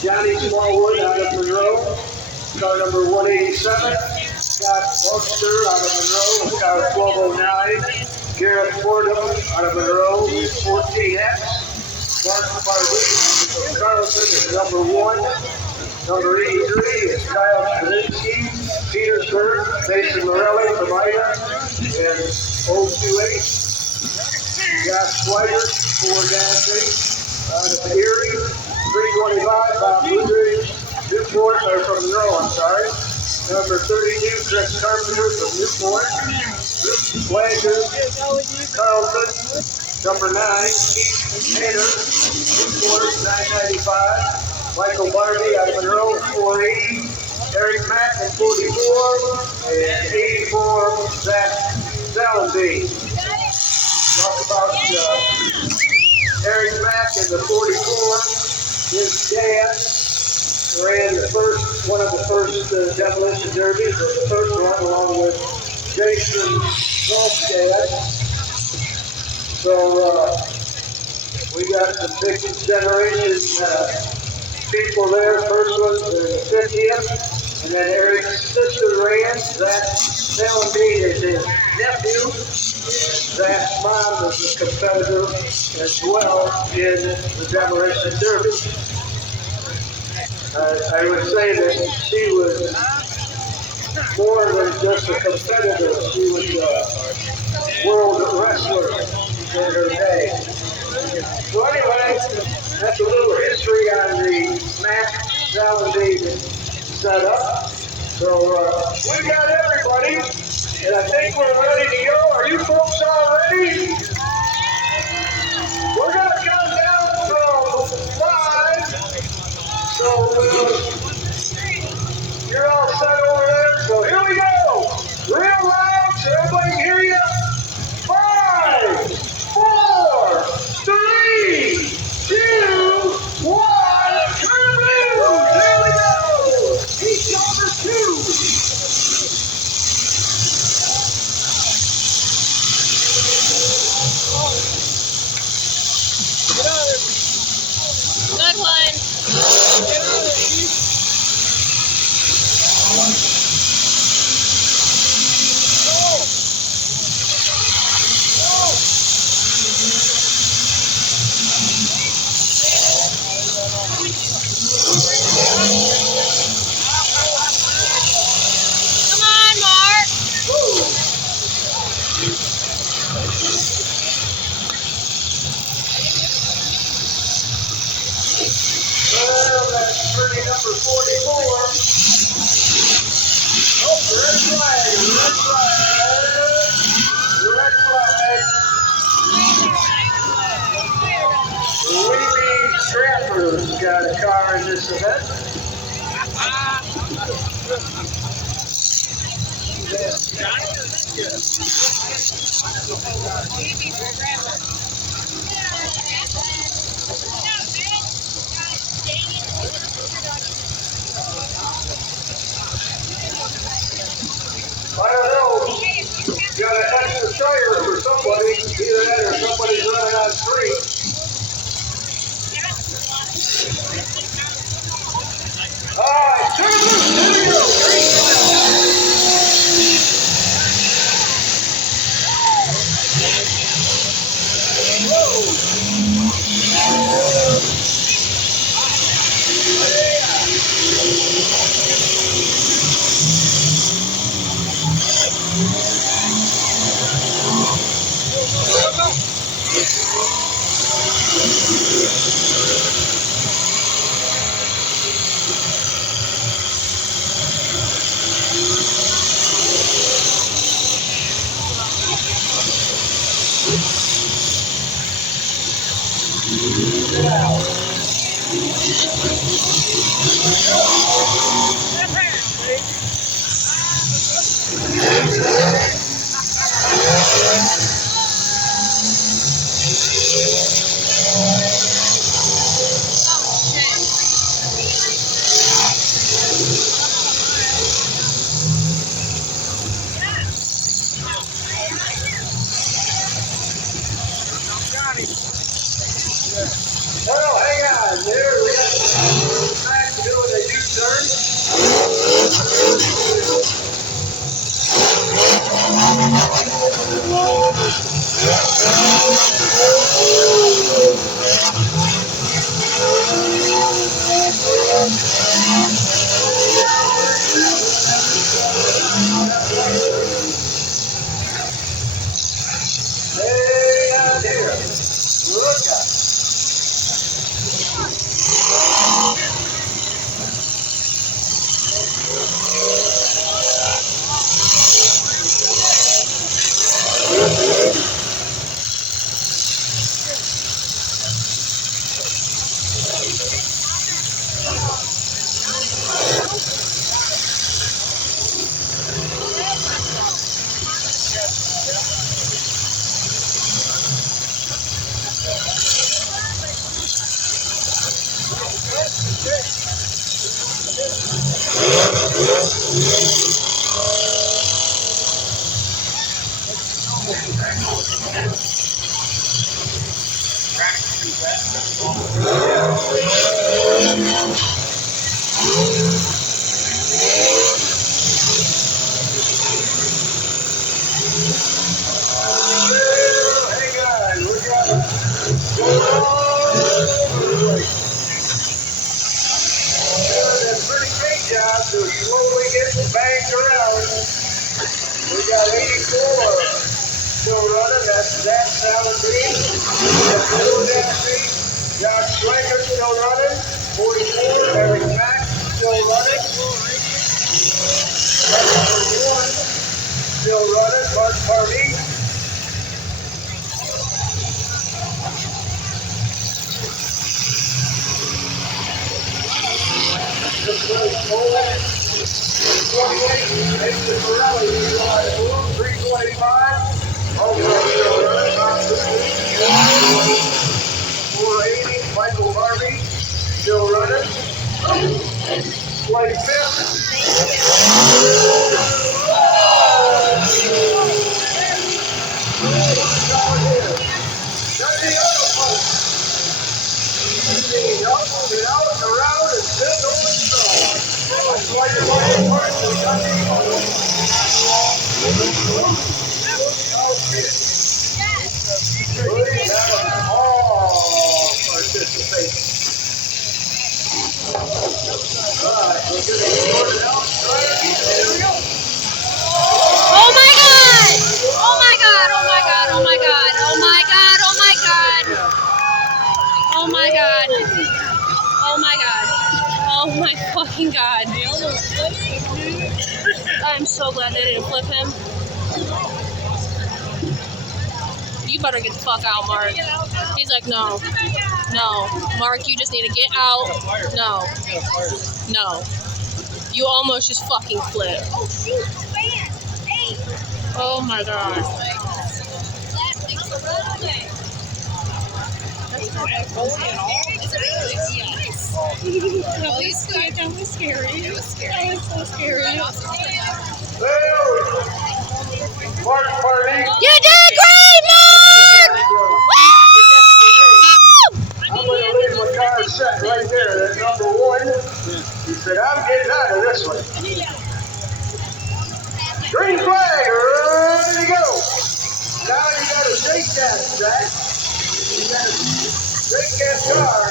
Johnny Smallwood out of Monroe, car number 187. Scott Webster out of Monroe, car 1209. Garrett Fordham out of Monroe, 14X. Mark Bartlett from Carlson is number 1. Number 83 is Kyle Stravinsky, Petersburg. Mason Morelli from Ida, and 028. Josh Schweiger, 4-8 out of Erie. 325, Bob Woodridge, Newport, or from Monroe, I'm sorry. Number 32, Chris Carpenter from Newport. Luke Flagger, Carlton. Number 9, Keith Taylor, Newport, 995. Michael Barbie out of Monroe, 480. Eric Mack at 44. And 84, Zach Salenby. Talk about Eric Mack in the 44. His dad ran one of the first demolition derbies, or the first one, along with Jason Wolf's dad. So we got some big generation people there. First one, the 50th, and then Eric's sister ran. Zach Salenby is his nephew. Zach's mom was a competitor as well in the demolition derby. I would say that she was more than just a competitor. She was a world wrestler in her day. So anyway, that's a little history on the Mac Salenby setup. So we got everybody, and I think we're ready to go. Are you folks all ready? We're going to count down from 5. So you're all set over there. So here we go. Real loud so everybody can hear you. 5, 4, 3, 2, 1. Turn loose. There we go. Each number 2. Good one. Come on, Mark. Well, that's pretty number 44. Oh, red flag, red flag, red flag. Weeby Trapper's got a car in this event. I don't know. Got an extra tire for somebody. Either that or somebody's running on 3. All right, turn loose. Here we go. Well, hang on. There we go. Hang on, we got it going all over the place. Doing a pretty great job to slowly get banged around. We got 84 still running. That's Zach Saladin. That's Bill Daffy. Josh Schwenker still running. 44. Eric Mack still running. Number 1 still running. Mark Harvey. This was Poland. 28. Nathan Morelli, 325. Also still running. 480. Michael Harvey still running. 25th. Out and around and sit over strong. That's why you're playing parts of the country. Please have all participation. Alright, we're going to sort it out. Here we go. Oh my god! Oh my god! Oh my god! Oh my god! Oh my god! Oh my god! Oh my god! Oh my god! Oh my fucking god! I'm so glad they didn't flip him. You better get the fuck out, Mark. He's like, no. No. Mark, you just need to get out. No. No. You almost just fucking flipped. Oh my god. That was scary. That was scary. That was so scary. Mark Party. You did great, Mark! I'm going to leave my car set right there. That's number 1. He said, I'm getting out of this one. Green flag, ready to go. Now you got to shake that, Zach. You got to shake that car.